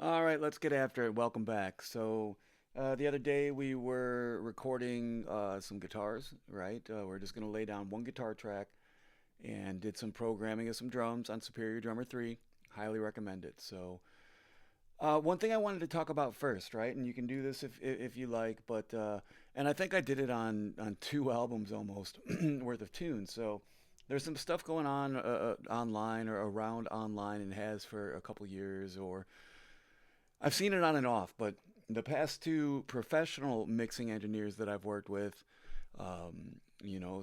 All right, let's get after it. Welcome back. The other day we were recording some guitars, right? We're just going to lay down one guitar track and did some programming of some drums on Superior Drummer 3. Highly recommend it. One thing I wanted to talk about first, right? And you can do this if you like, and I think I did it on two albums almost worth of tunes. So there's some stuff going on online or around online and has for a couple years, or I've seen it on and off, but the past two professional mixing engineers that I've worked with,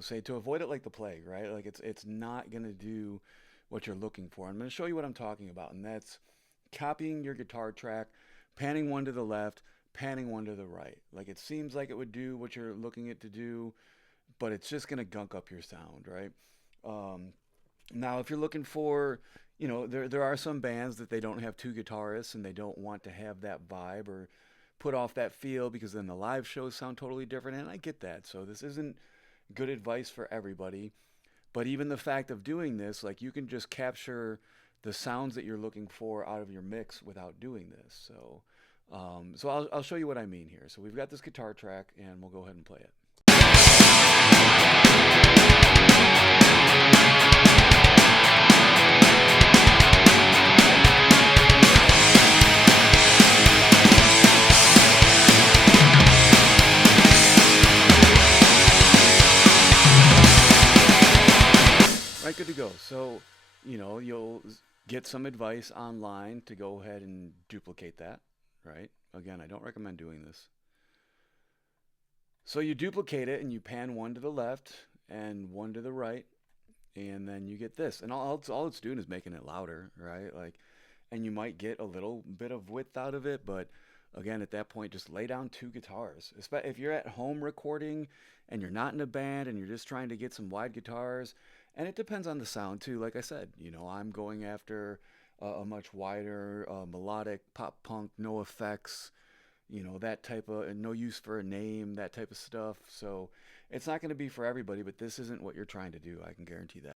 say to avoid it like the plague, right? Like it's not gonna do what you're looking for. I'm gonna show you what I'm talking about, and that's copying your guitar track, panning one to the left, panning one to the right. Like it seems like it would do what you're looking it to do, but it's just gonna gunk up your sound, right? Um, Now, if you're looking for, there are some bands that they don't have two guitarists and they don't want to have that vibe or put off that feel because then the live shows sound totally different, and I get that. So this isn't good advice for everybody, but even the fact of doing this, like you can just capture the sounds that you're looking for out of your mix without doing this. So I'll show you what I mean here. So we've got this guitar track, and we'll go ahead and play it. Right, good to go. You'll get some advice online to go ahead and duplicate that, right? Again, I don't recommend doing this. So you duplicate it and you pan one to the left and one to the right, and then you get this. And all it's doing is making it louder, right? And you might get a little bit of width out of it, but again, at that point, just lay down two guitars. If you're at home recording and you're not in a band and you're just trying to get some wide guitars, and it depends on the sound too. Like I said, I'm going after a much wider melodic pop punk, no effects, that type of no use for a name, that type of stuff. So it's not going to be for everybody, but this isn't what you're trying to do. I can guarantee that.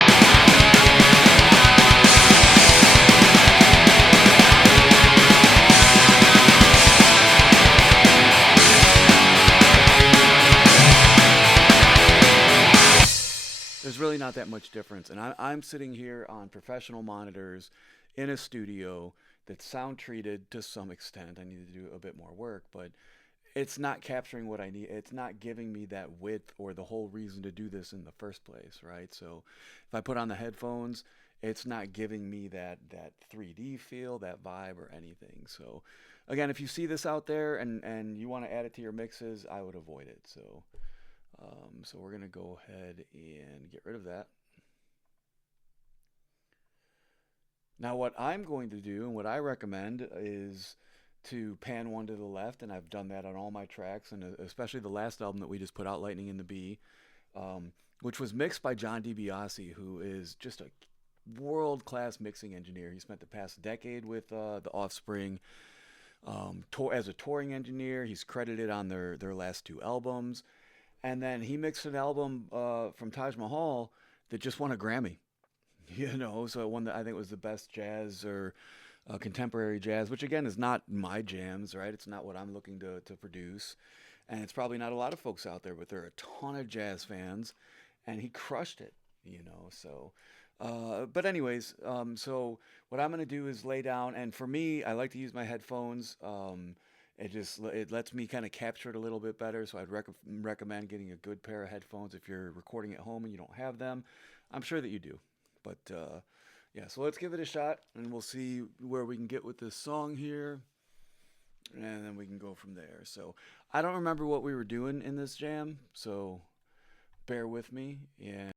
There's really not that much difference. And I'm sitting here on professional monitors in a studio that's sound treated to some extent. I need to do a bit more work, but it's not capturing what I need. It's not giving me that width or the whole reason to do this in the first place, right? So if I put on the headphones, it's not giving me that 3D feel, that vibe, or anything. So again, if you see this out there and you want to add it to your mixes, I would avoid it. So we're gonna go ahead and get rid of that. Now, what I'm going to do and what I recommend is to pan one to the left, and I've done that on all my tracks, and especially the last album that we just put out, Lightning in the Bee, which was mixed by John DiBiase, who is just a world-class mixing engineer. He spent the past decade with the Offspring as a touring engineer. He's credited on their last two albums. And then he mixed an album from Taj Mahal that just won a Grammy. So it won I think it was the best jazz or contemporary jazz, which again is not my jams, right? It's not what I'm looking to produce. And it's probably not a lot of folks out there, but there are a ton of jazz fans, and he crushed it. But anyways, so what I'm going to do is lay down, and for me, I like to use my headphones. It lets me kind of capture it a little bit better. So I'd recommend getting a good pair of headphones if you're recording at home and you don't have them. I'm sure that you do, but yeah. So let's give it a shot, and we'll see where we can get with this song here, and then we can go from there. So I don't remember what we were doing in this jam, so bear with me. And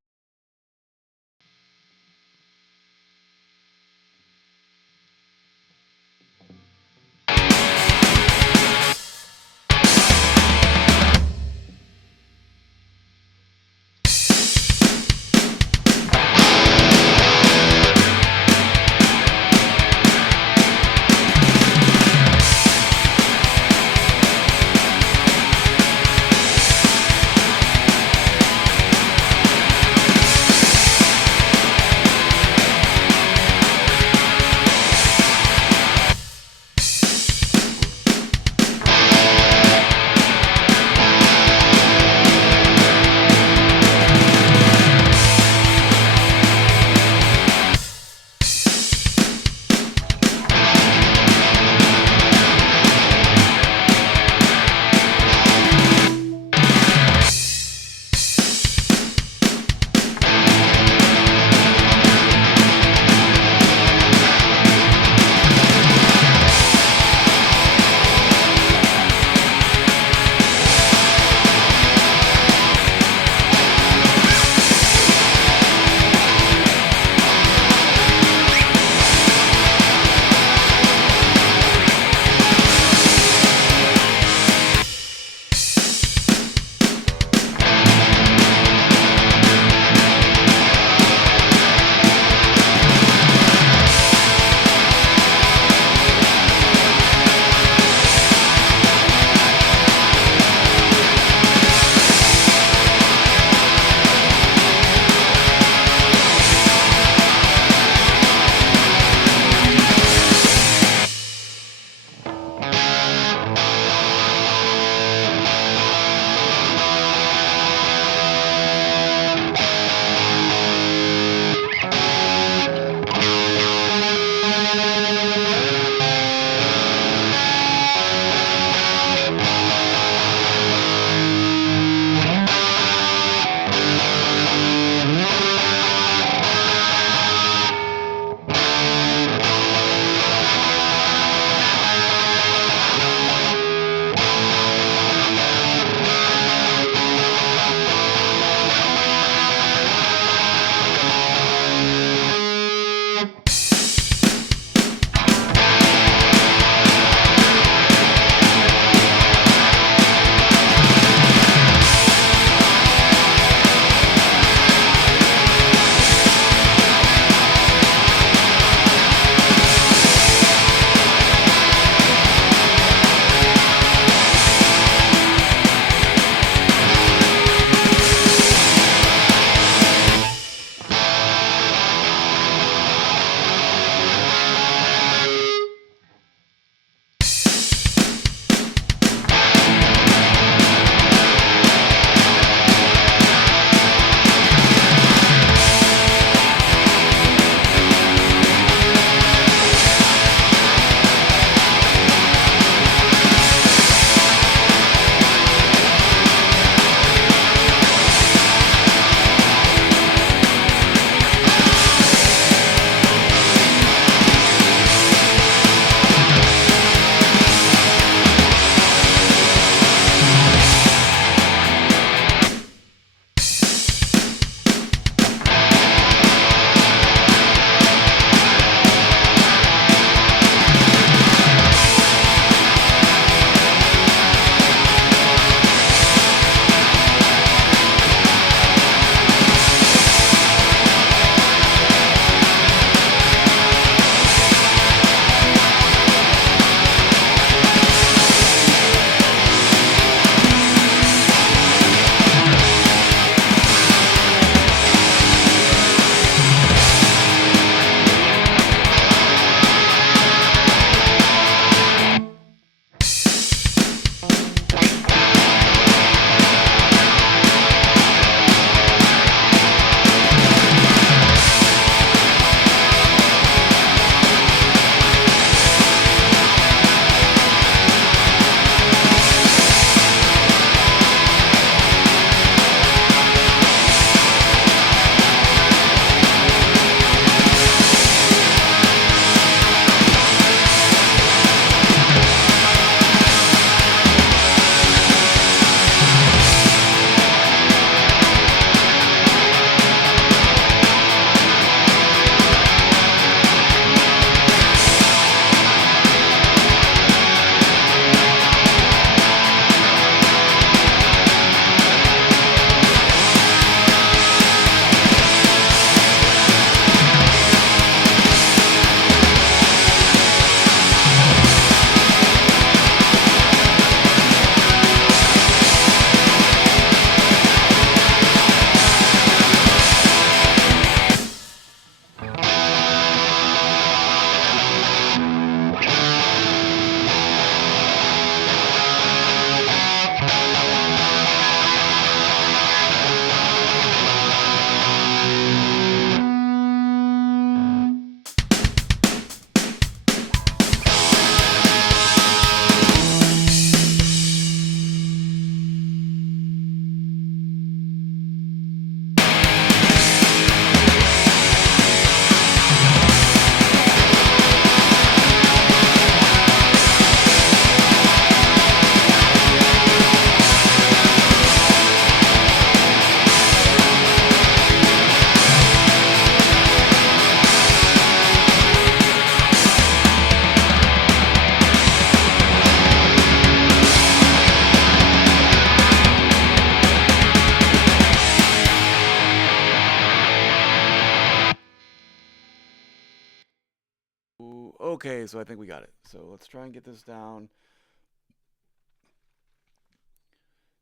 Okay, so I think we got it. So let's try and get this down.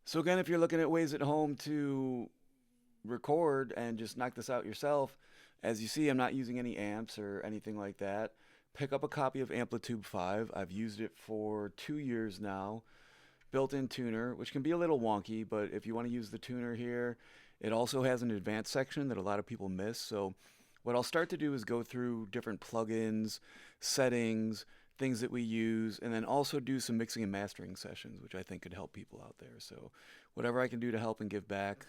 So again, if you're looking at ways at home to record and just knock this out yourself, as you see, I'm not using any amps or anything like that. Pick up a copy of Amplitude 5. I've used it for 2 years now. Built-in tuner, which can be a little wonky, but if you want to use the tuner here, it also has an advanced section that a lot of people miss. So what I'll start to do is go through different plugins, settings, things that we use, and then also do some mixing and mastering sessions, which I think could help people out there. So whatever I can do to help and give back,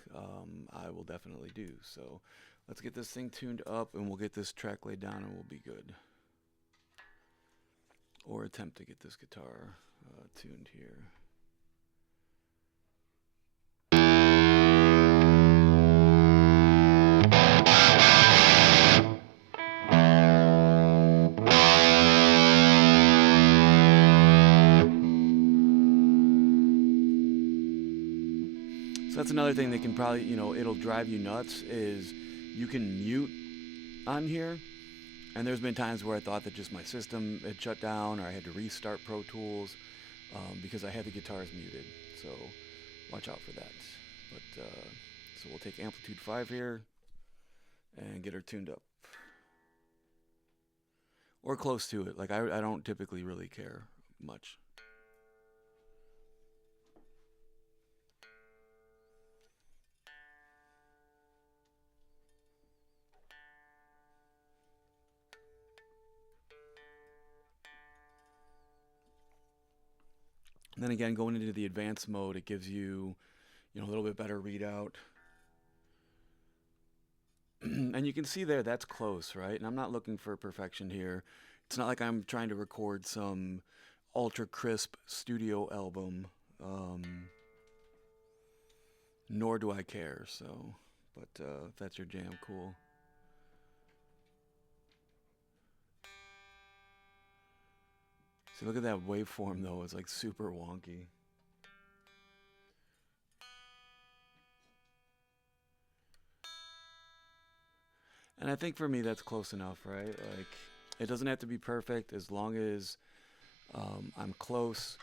I will definitely do. So let's get this thing tuned up, and we'll get this track laid down, and we'll be good. Or attempt to get this guitar tuned here. So that's another thing that can probably, it'll drive you nuts is you can mute on here. And there's been times where I thought that just my system had shut down or I had to restart Pro Tools because I had the guitars muted. So watch out for that. But so we'll take Amplitude 5 here and get her tuned up. Or close to it. Like I don't typically really care much. And then again, going into the advanced mode, it gives you, a little bit better readout. And you can see there, that's close, right? And I'm not looking for perfection here. It's not like I'm trying to record some ultra crisp studio album, nor do I care. So, but if that's your jam, cool. See, look at that waveform, though. It's like super wonky. And I think for me, that's close enough, right? Like, it doesn't have to be perfect as long as I'm close.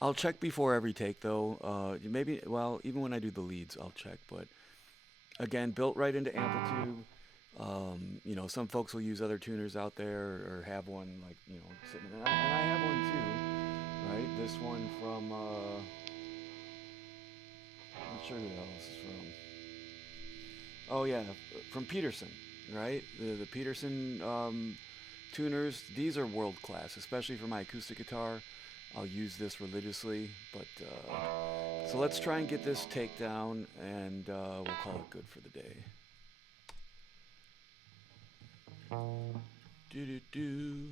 I'll check before every take, though. Maybe, well, even when I do the leads, I'll check. But again, built right into Amplitude. Some folks will use other tuners out there or have one like, sitting there. And I have one too, right? This one from, I'm not sure who the hell this is from. Oh yeah, from Peterson, right? The Peterson tuners, these are world class, especially for my acoustic guitar. I'll use this religiously, but so let's try and get this take down and we'll call it good for the day. Do do do.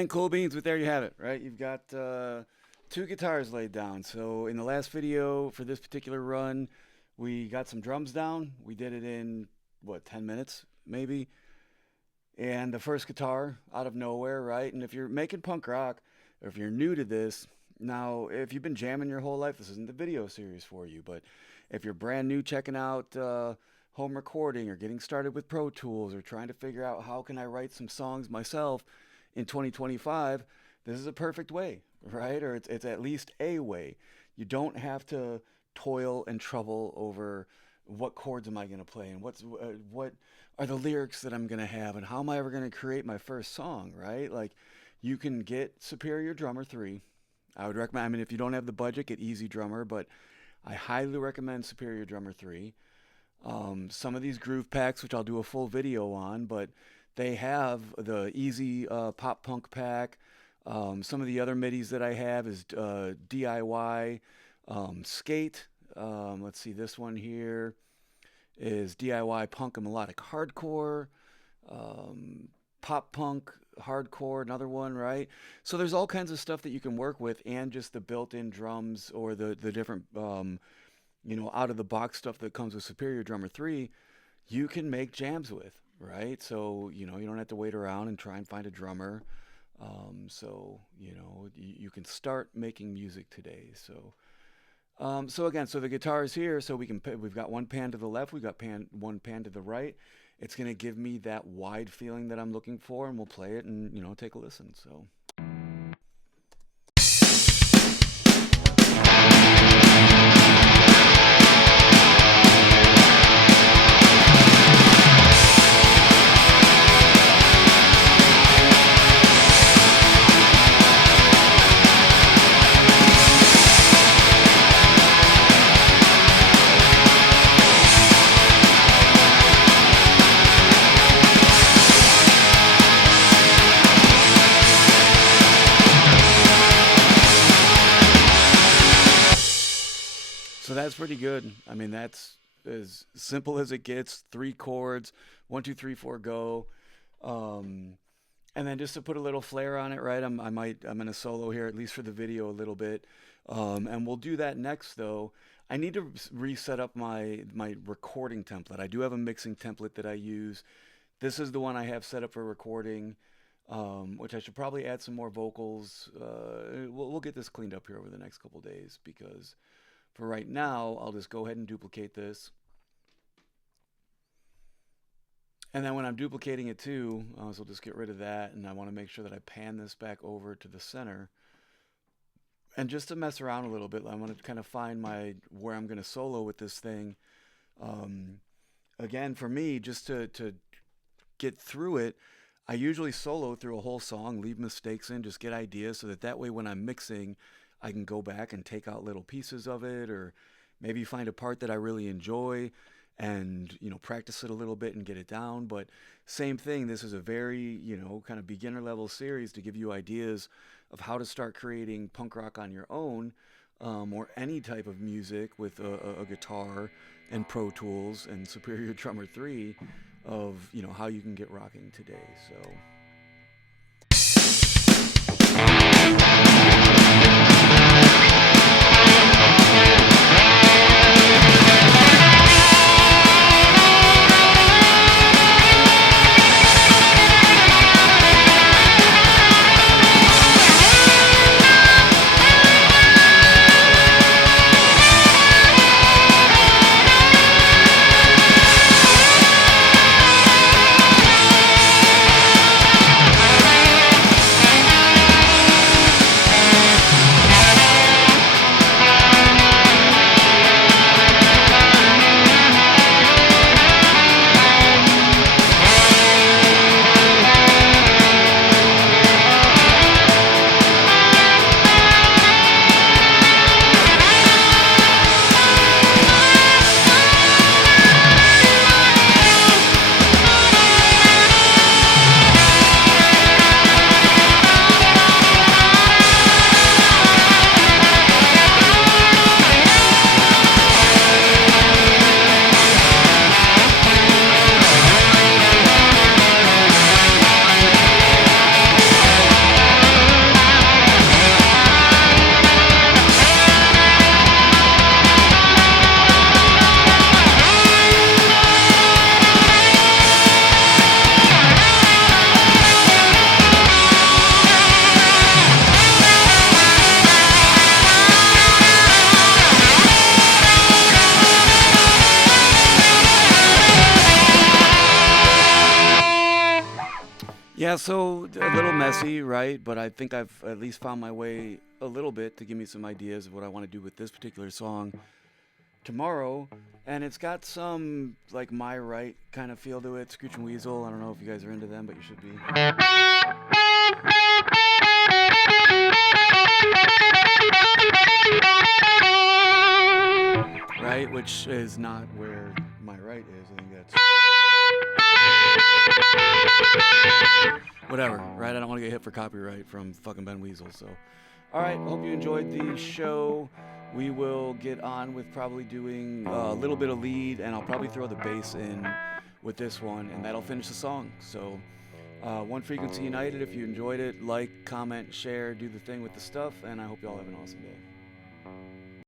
And cool beans, but there you have it, right? You've got two guitars laid down. So in the last video for this particular run, we got some drums down. We did it in, what, 10 minutes maybe? And the first guitar out of nowhere, right? And if you're making punk rock, or if you're new to this, now if you've been jamming your whole life, this isn't the video series for you. But if you're brand new checking out home recording or getting started with Pro Tools or trying to figure out how can I write some songs myself in 2025, this is a perfect way, right? Or it's at least a way. You don't have to toil and trouble over what chords am I going to play and what are the lyrics that I'm going to have and how am I ever going to create my first song, right? Like, you can get Superior Drummer 3. I would recommend, I mean, if you don't have the budget, get Easy Drummer, but I highly recommend Superior Drummer 3. Some of these groove packs, which I'll do a full video on, but they have the Easy Pop Punk pack. Some of the other midis that I have is DIY Skate. Let's see, this one here is DIY Punk and Melodic Hardcore. Pop Punk Hardcore, another one, right? So there's all kinds of stuff that you can work with, and just the built-in drums or the different out of the box stuff that comes with Superior Drummer 3, you can make jams with, right? So, you don't have to wait around and try and find a drummer. You can start making music today. So the guitar is here, so we've got one pan to the left, we've got one pan to the right. It's going to give me that wide feeling that I'm looking for, and we'll play it and, take a listen. So. So that's pretty good. I mean, that's as simple as it gets. 3 chords, 1, 2, 3, 4, go. And then just to put a little flair on it, right? I'm going to solo here, at least for the video, a little bit. And we'll do that next, though. I need to reset up my recording template. I do have a mixing template that I use. This is the one I have set up for recording, which I should probably add some more vocals. We'll get this cleaned up here over the next couple days, because for right now, I'll just go ahead and duplicate this. And then when I'm duplicating it too, so I'll just get rid of that, and I want to make sure that I pan this back over to the center. And just to mess around a little bit, I want to kind of find where I'm going to solo with this thing. Again, for me, just to get through it, I usually solo through a whole song, leave mistakes in, just get ideas, so that way when I'm mixing, I can go back and take out little pieces of it, or maybe find a part that I really enjoy and, practice it a little bit and get it down. But same thing, this is a very, kind of beginner level series to give you ideas of how to start creating punk rock on your own, or any type of music with a guitar and Pro Tools and Superior Drummer 3, of, how you can get rocking today. So. Yeah, so a little messy, right? But I think I've at least found my way a little bit to give me some ideas of what I want to do with this particular song tomorrow. And it's got some like My Right kind of feel to it. Screech and Weasel. I don't know if you guys are into them, but you should be. Right, which is not where My Right is. I think that's whatever, right? I don't want to get hit for copyright from fucking Ben Weasel. So, all right. Hope you enjoyed the show. We will get on with probably doing a little bit of lead, and I'll probably throw the bass in with this one, and that'll finish the song. So, One Frequency United. If you enjoyed it, like, comment, share, do the thing with the stuff, and I hope you all have an awesome day.